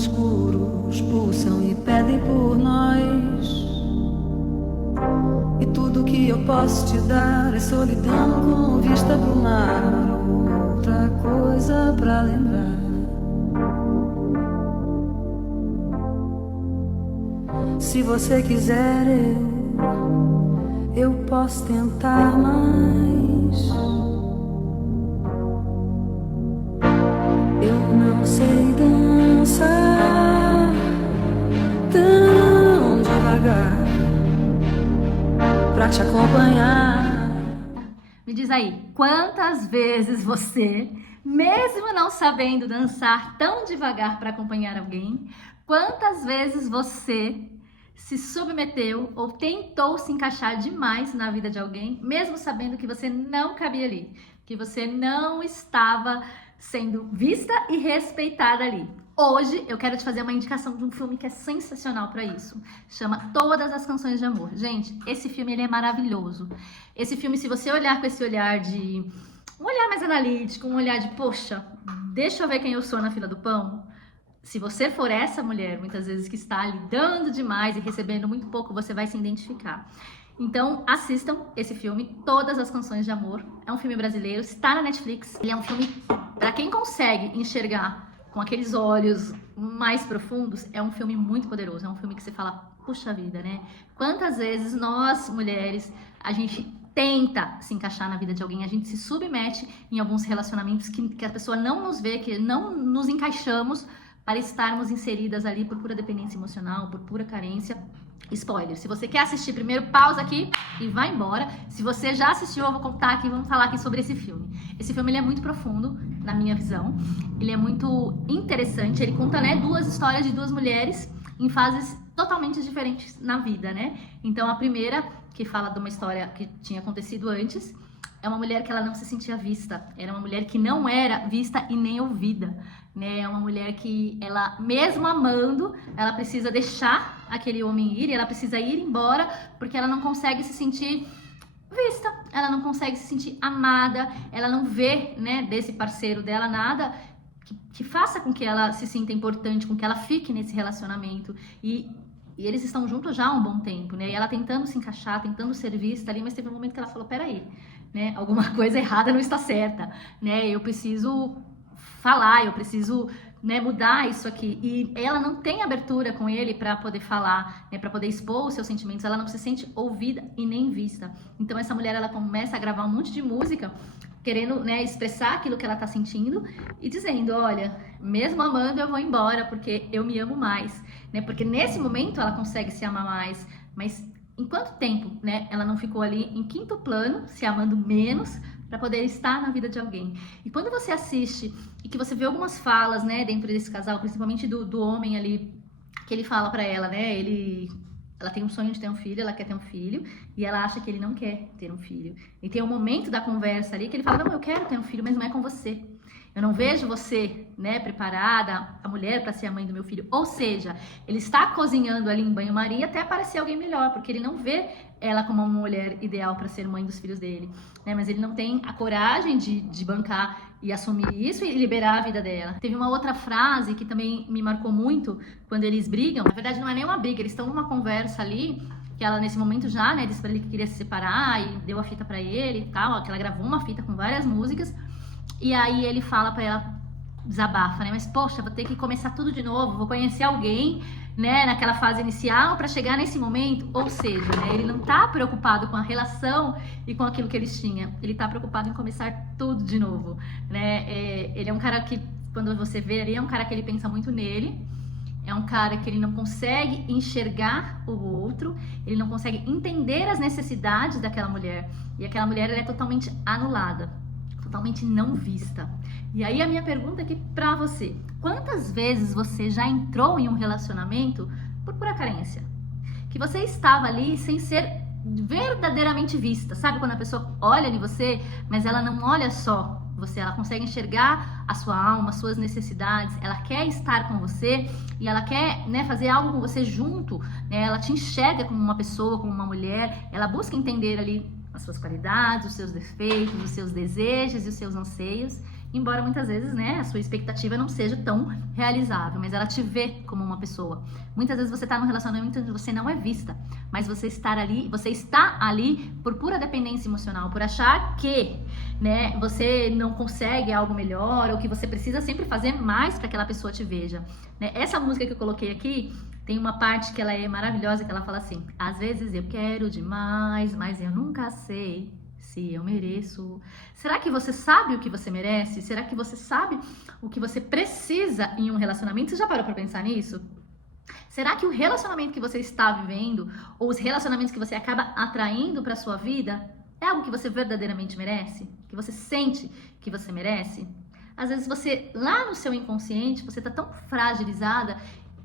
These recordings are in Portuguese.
escuros pulsam e pedem por nós. E tudo que eu posso te dar é solidão com vista pro mar. Outra coisa pra lembrar. Se você quiser, eu posso tentar mais. Eu não sei dançar tão devagar pra te acompanhar. Me diz aí, quantas vezes você, mesmo não sabendo dançar tão devagar para acompanhar alguém, quantas vezes você se submeteu ou tentou se encaixar demais na vida de alguém, mesmo sabendo que você não cabia ali, que você não estava sendo vista e respeitada ali. Hoje eu quero te fazer uma indicação de um filme que é sensacional para isso. Chama Todas as Canções de Amor. Gente, esse filme ele é maravilhoso. Esse filme, se você olhar com esse olhar de... um olhar mais analítico, um olhar de, poxa, deixa eu ver quem eu sou na fila do pão. Se você for essa mulher, muitas vezes, que está lidando demais e recebendo muito pouco, você vai se identificar. Então, assistam esse filme, Todas as Canções de Amor. É um filme brasileiro, está na Netflix. Ele é um filme, para quem consegue enxergar com aqueles olhos mais profundos, é um filme muito poderoso. É um filme que você fala, puxa vida, né? Quantas vezes nós, mulheres, a gente tenta se encaixar na vida de alguém, a gente se submete em alguns relacionamentos que a pessoa não nos vê, que não nos encaixamos, para estarmos inseridas ali por pura dependência emocional, por pura carência. Spoiler, se você quer assistir, primeiro pausa aqui e vai embora. Se você já assistiu, eu vou contar aqui, vamos falar aqui sobre esse filme. Esse filme ele é muito profundo, na minha visão. Ele é muito interessante, ele conta, né, duas histórias de duas mulheres em fases totalmente diferentes na vida, né? Então a primeira, que fala de uma história que tinha acontecido antes, é uma mulher que ela não se sentia vista, era uma mulher que não era vista e nem ouvida, né? É uma mulher que ela, mesmo amando, ela precisa deixar aquele homem ir, ela precisa ir embora, porque ela não consegue se sentir vista, ela não consegue se sentir amada, ela não vê, né, desse parceiro dela nada que faça com que ela se sinta importante, com que ela fique nesse relacionamento. E eles estão juntos já há um bom tempo, né? E ela tentando se encaixar, tentando ser vista ali, mas teve um momento que ela falou, peraí, né? Alguma coisa errada não está certa, né? Eu preciso falar, eu preciso, né, mudar isso aqui. E ela não tem abertura com ele para poder falar, né, para poder expor os seus sentimentos. Ela não se sente ouvida e nem vista. Então essa mulher, ela começa a gravar um monte de música querendo, né, expressar aquilo que ela tá sentindo e dizendo, olha, mesmo amando eu vou embora porque eu me amo mais, né? Porque nesse momento ela consegue se amar mais, mas em quanto tempo, né, ela não ficou ali em quinto plano, se amando menos, para poder estar na vida de alguém? E quando você assiste e que você vê algumas falas, né, dentro desse casal, principalmente do homem ali, que ele fala para ela, né, ela tem um sonho de ter um filho, ela quer ter um filho, e ela acha que ele não quer ter um filho. E tem um momento da conversa ali que ele fala, não, eu quero ter um filho, mas não é com você. Eu não vejo você, né, preparada, a mulher, para ser a mãe do meu filho. Ou seja, ele está cozinhando ali em banho-maria até aparecer alguém melhor, porque ele não vê ela como uma mulher ideal para ser mãe dos filhos dele, né? Mas ele não tem a coragem de bancar e assumir isso e liberar a vida dela. Teve uma outra frase que também me marcou muito quando eles brigam. Na verdade, não é nem uma briga, eles estão numa conversa ali, que ela nesse momento já, né, disse para ele que queria se separar e deu a fita para ele e tal, que ela gravou uma fita com várias músicas. E aí ele fala pra ela, desabafa, né? Mas poxa, vou ter que começar tudo de novo, vou conhecer alguém, né, naquela fase inicial pra chegar nesse momento. Ou seja, né, ele não tá preocupado com a relação e com aquilo que eles tinham. Ele tá preocupado em começar tudo de novo, né? Ele é um cara que, quando você vê ali, é um cara que ele pensa muito nele. É um cara que ele não consegue enxergar o outro, ele não consegue entender as necessidades daquela mulher. E aquela mulher, ela é totalmente anulada, totalmente não vista. E aí a minha pergunta aqui pra você: quantas vezes você já entrou em um relacionamento por pura carência? Que você estava ali sem ser verdadeiramente vista. Sabe quando a pessoa olha em você, mas ela não olha só você, ela consegue enxergar a sua alma, as suas necessidades, ela quer estar com você e ela quer, né, fazer algo com você junto, né? Ela te enxerga como uma pessoa, como uma mulher, ela busca entender ali as suas qualidades, os seus defeitos, os seus desejos e os seus anseios. embora muitas vezes, né, a sua expectativa não seja tão realizável, mas ela te vê como uma pessoa. Muitas vezes você está num relacionamento onde você não é vista, mas você está ali por pura dependência emocional, por achar que, né, você não consegue algo melhor ou que você precisa sempre fazer mais para que aquela pessoa te veja, né? Essa música que eu coloquei aqui tem uma parte que ela é maravilhosa, que ela fala assim: às vezes eu quero demais, mas eu nunca sei se eu mereço. Será que você sabe o que você merece? Será que você sabe o que você precisa em um relacionamento? Você já parou para pensar nisso? Será que o relacionamento que você está vivendo, ou os relacionamentos que você acaba atraindo para sua vida, é algo que você verdadeiramente merece? Que você sente que você merece? Às vezes você, lá no seu inconsciente, você está tão fragilizada,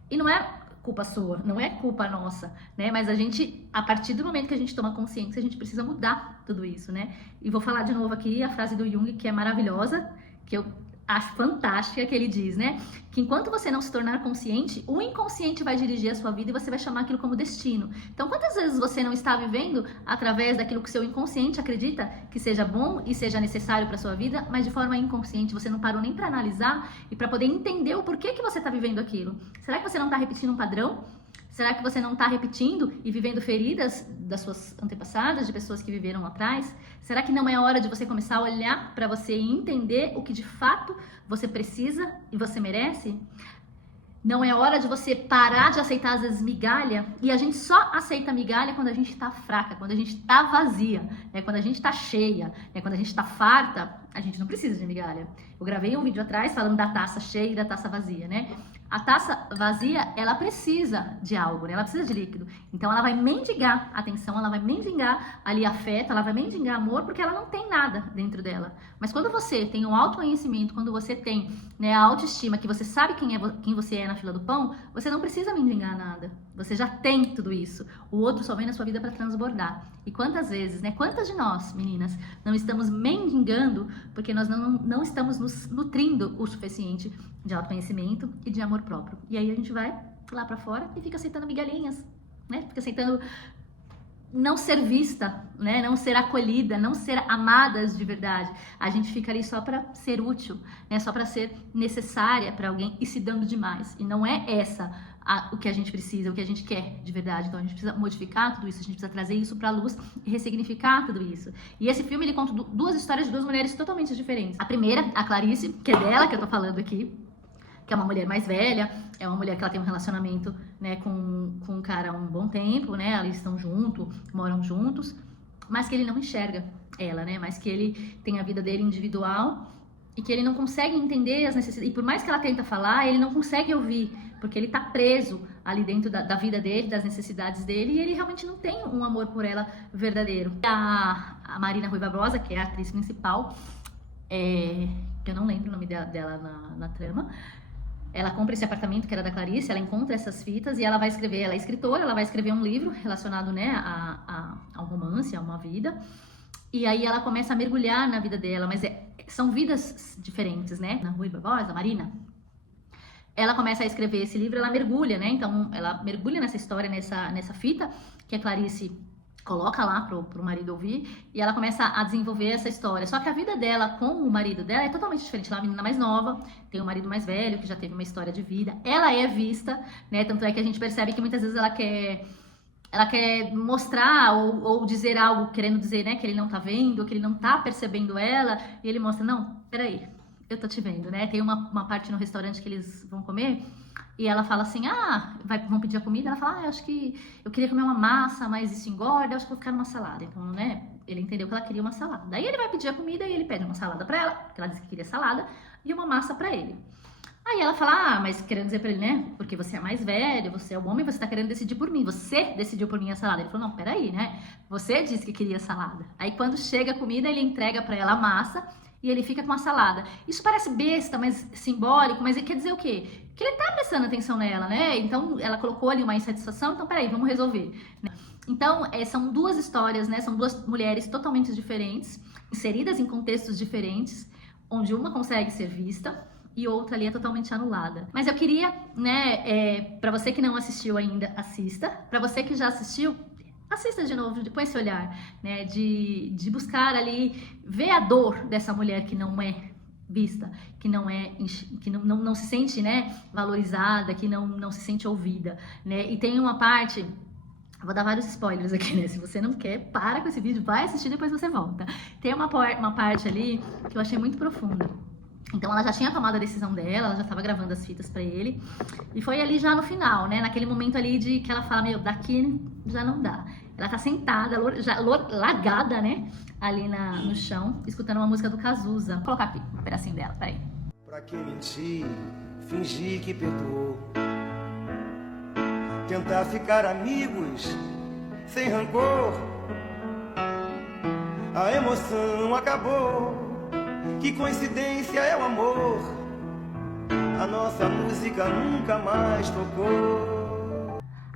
e não é culpa sua, não é culpa nossa, né? Mas a gente, a partir do momento que a gente toma consciência, a gente precisa mudar tudo isso, né? E vou falar de novo aqui a frase do Jung, que é maravilhosa, que eu acho fantástica, que ele diz, né? Que enquanto você não se tornar consciente, o inconsciente vai dirigir a sua vida e você vai chamar aquilo como destino. Então, quantas vezes você não está vivendo através daquilo que o seu inconsciente acredita que seja bom e seja necessário para sua vida, mas de forma inconsciente, você não parou nem para analisar e para poder entender o porquê que você está vivendo aquilo? Será que você não está repetindo um padrão? Será que você não está repetindo e vivendo feridas das suas antepassadas, de pessoas que viveram lá atrás? Será que não é hora de você começar a olhar para você e entender o que de fato você precisa e você merece? Não é hora de você parar de aceitar às vezes migalha, e a gente só aceita migalha quando a gente está fraca, quando a gente está vazia, né? Quando a gente está cheia, né? Quando a gente está farta, a gente não precisa de migalha. Eu gravei um vídeo atrás falando da taça cheia e da taça vazia, né? A taça vazia, ela precisa de algo, né? Ela precisa de líquido. Então ela vai mendigar atenção, ela vai mendigar ali afeto, ela vai mendigar amor, porque ela não tem nada dentro dela. Mas quando você tem um autoconhecimento, quando você tem, né, a autoestima, que você sabe quem você é na fila do pão, você não precisa mendigar nada. Você já tem tudo isso. O outro só vem na sua vida para transbordar. E quantas vezes, né? Quantas de nós, meninas, não estamos mendigando porque nós não estamos nos nutrindo o suficiente de autoconhecimento e de amor próprio. E aí a gente vai lá pra fora e fica aceitando migalhinhas, né? Fica aceitando não ser vista, né? Não ser acolhida, não ser amadas de verdade. A gente fica ali só pra ser útil, né? Só pra ser necessária pra alguém e se dando demais. E não é essa o que a gente precisa, o que a gente quer de verdade. Então a gente precisa modificar tudo isso, a gente precisa trazer isso pra luz e ressignificar tudo isso. E esse filme, ele conta duas histórias de duas mulheres totalmente diferentes. A primeira, a Clarice, que é dela que eu tô falando aqui, que é uma mulher mais velha, é uma mulher que ela tem um relacionamento, né, com um cara há um bom tempo, né, eles estão juntos, moram juntos, mas que ele não enxerga ela, né, mas que ele tem a vida dele individual e que ele não consegue entender as necessidades, e por mais que ela tenta falar, ele não consegue ouvir, porque ele tá preso ali dentro da vida dele, das necessidades dele, e ele realmente não tem um amor por ela verdadeiro. A Marina Rui Barbosa, que é a atriz principal, que eu não lembro o nome dela na trama, ela compra esse apartamento que era da Clarice, ela encontra essas fitas e ela vai escrever, ela é escritora, ela vai escrever um livro relacionado, né, a um romance, a uma vida. E aí ela começa a mergulhar na vida dela, mas são vidas diferentes, né? Na Rui Barbosa, a Marina, ela começa a escrever esse livro, ela mergulha, né? Então ela mergulha nessa história, nessa fita que a Clarice coloca lá pro marido ouvir, e ela começa a desenvolver essa história. Só que a vida dela com o marido dela é totalmente diferente. Ela é uma menina mais nova, tem um marido mais velho, que já teve uma história de vida. Ela é vista, né? Tanto é que a gente percebe que muitas vezes ela quer mostrar ou dizer algo, querendo dizer, né, que ele não tá vendo, que ele não tá percebendo ela, e ele mostra, não, peraí, eu tô te vendo, né? Tem uma parte no restaurante que eles vão comer, e ela fala assim, vão pedir a comida, ela fala, acho que eu queria comer uma massa, mas isso engorda, acho que vou ficar numa salada. Então, né, ele entendeu que ela queria uma salada. Daí ele vai pedir a comida e ele pede uma salada pra ela, porque ela disse que queria salada, e uma massa pra ele. Aí ela fala, mas querendo dizer pra ele, né, porque você é mais velho, você é o homem, você tá querendo decidir por mim, você decidiu por mim a salada. Ele falou, não, peraí, né, você disse que queria salada. Aí quando chega a comida, ele entrega pra ela a massa, e ele fica com a salada. Isso parece besta, mas simbólico, mas quer dizer o quê? Que ele tá prestando atenção nela, né? Então, ela colocou ali uma insatisfação, então, peraí, vamos resolver. Então, são duas histórias, né? São duas mulheres totalmente diferentes, inseridas em contextos diferentes, onde uma consegue ser vista e outra ali é totalmente anulada. Mas eu queria, né, pra você que não assistiu ainda, assista. Pra você que já assistiu, assista de novo, com esse olhar, né, de buscar ali, ver a dor dessa mulher que não é vista, que não é, que não se sente, né, valorizada, que não se sente ouvida, né? E tem uma parte, vou dar vários spoilers aqui, né? Se você não quer, para com esse vídeo, vai assistir, depois você volta. Tem uma parte ali que eu achei muito profunda. Então ela já tinha tomado a decisão dela, ela já estava gravando as fitas pra ele. E foi ali já no final, né? Naquele momento ali de que ela fala, meu, daqui já não dá. Ela tá sentada, já largada, né? Ali no chão, escutando uma música do Cazuza. Vou colocar aqui um pedacinho dela, peraí. Pra que mentir, fingir que perdoou, tentar ficar amigos, sem rancor. A emoção acabou, que coincidência é o amor. A nossa música nunca mais tocou.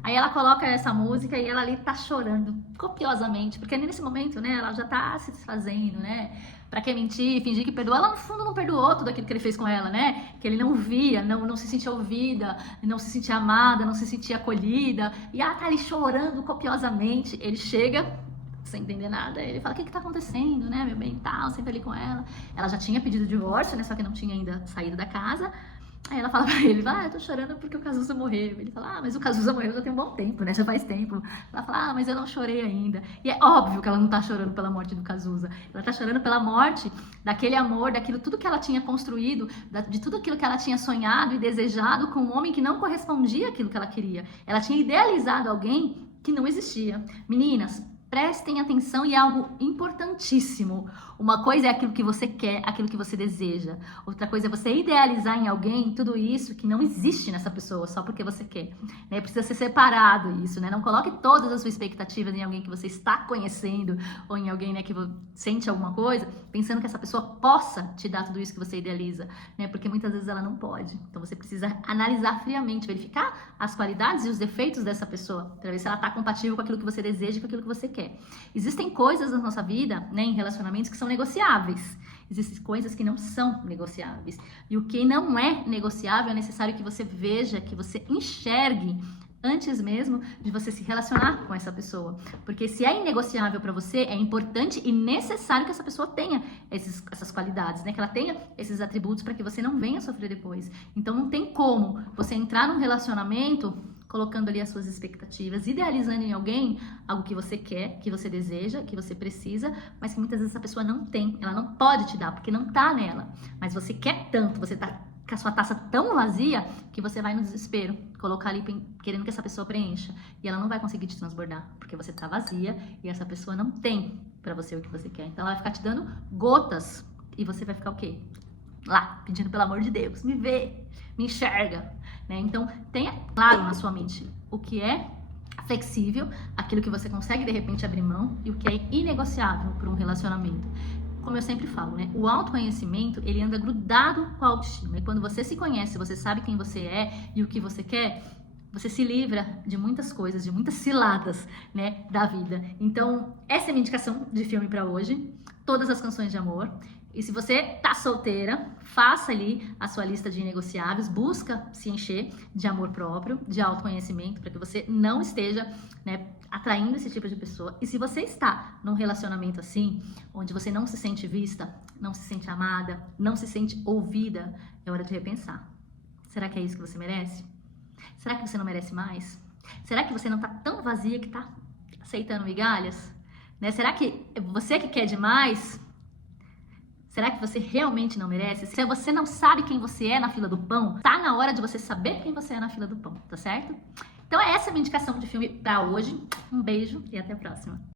Aí ela coloca essa música e ela ali tá chorando copiosamente, porque nesse momento, né, ela já tá se desfazendo, né? Pra que mentir, fingir que perdoou? Ela no fundo não perdoou tudo aquilo que ele fez com ela, né? Que ele não via, não se sentia ouvida, não se sentia amada, não se sentia acolhida. E ela tá ali chorando copiosamente. Ele chega sem entender nada, ele fala, o que tá acontecendo, né, meu bem, tal, senta ali com ela. Ela já tinha pedido divórcio, né, só que não tinha ainda saído da casa. Aí ela fala pra ele, eu tô chorando porque o Cazuza morreu. Ele fala, mas o Cazuza morreu já tem um bom tempo, né, já faz tempo. Ela fala, mas eu não chorei ainda. E é óbvio que ela não tá chorando pela morte do Cazuza. Ela tá chorando pela morte daquele amor, daquilo tudo que ela tinha construído, de tudo aquilo que ela tinha sonhado e desejado com um homem que não correspondia àquilo que ela queria. Ela tinha idealizado alguém que não existia. Meninas, prestem atenção e é algo importantíssimo. Uma coisa é aquilo que você quer, aquilo que você deseja. Outra coisa é você idealizar em alguém tudo isso que não existe nessa pessoa só porque você quer. Né? Precisa ser separado isso, né? Não coloque todas as suas expectativas em alguém que você está conhecendo ou em alguém, né, que sente alguma coisa, pensando que essa pessoa possa te dar tudo isso que você idealiza, né? Porque muitas vezes ela não pode. Então você precisa analisar friamente, verificar as qualidades e os defeitos dessa pessoa, para ver se ela está compatível com aquilo que você deseja e com aquilo que você quer. Existem coisas na nossa vida, né, em relacionamentos que são negociáveis. Existem coisas que não são negociáveis. E o que não é negociável é necessário que você veja, que você enxergue antes mesmo de você se relacionar com essa pessoa. Porque se é inegociável para você, é importante e necessário que essa pessoa tenha essas qualidades, né? Que ela tenha esses atributos para que você não venha sofrer depois. Então não tem como você entrar num relacionamento colocando ali as suas expectativas, idealizando em alguém algo que você quer, que você deseja, que você precisa, mas que muitas vezes essa pessoa não tem, ela não pode te dar, porque não tá nela. Mas você quer tanto, você tá com a sua taça tão vazia, que você vai no desespero, colocar ali querendo que essa pessoa preencha. E ela não vai conseguir te transbordar, porque você tá vazia e essa pessoa não tem pra você o que você quer. Então ela vai ficar te dando gotas e você vai ficar o quê? Lá, pedindo pelo amor de Deus, me vê, me enxerga, né? Então, tenha claro na sua mente o que é flexível, aquilo que você consegue de repente abrir mão e o que é inegociável para um relacionamento. Como eu sempre falo, né? O autoconhecimento, ele anda grudado com a autoestima. E quando você se conhece, você sabe quem você é e o que você quer, você se livra de muitas coisas, de muitas ciladas, né, da vida. Então, essa é a minha indicação de filme para hoje. Todas as canções de amor. E se você tá solteira, faça ali a sua lista de inegociáveis, busca se encher de amor próprio, de autoconhecimento, para que você não esteja, né, atraindo esse tipo de pessoa. E se você está num relacionamento assim, onde você não se sente vista, não se sente amada, não se sente ouvida, é hora de repensar. Será que é isso que você merece? Será que você não merece mais? Será que você não tá tão vazia que tá aceitando migalhas? Né? Será que você que quer demais? Será que você realmente não merece? Se você não sabe quem você é na fila do pão, tá na hora de você saber quem você é na fila do pão, tá certo? Então essa é a minha indicação de filme pra hoje. Um beijo e até a próxima.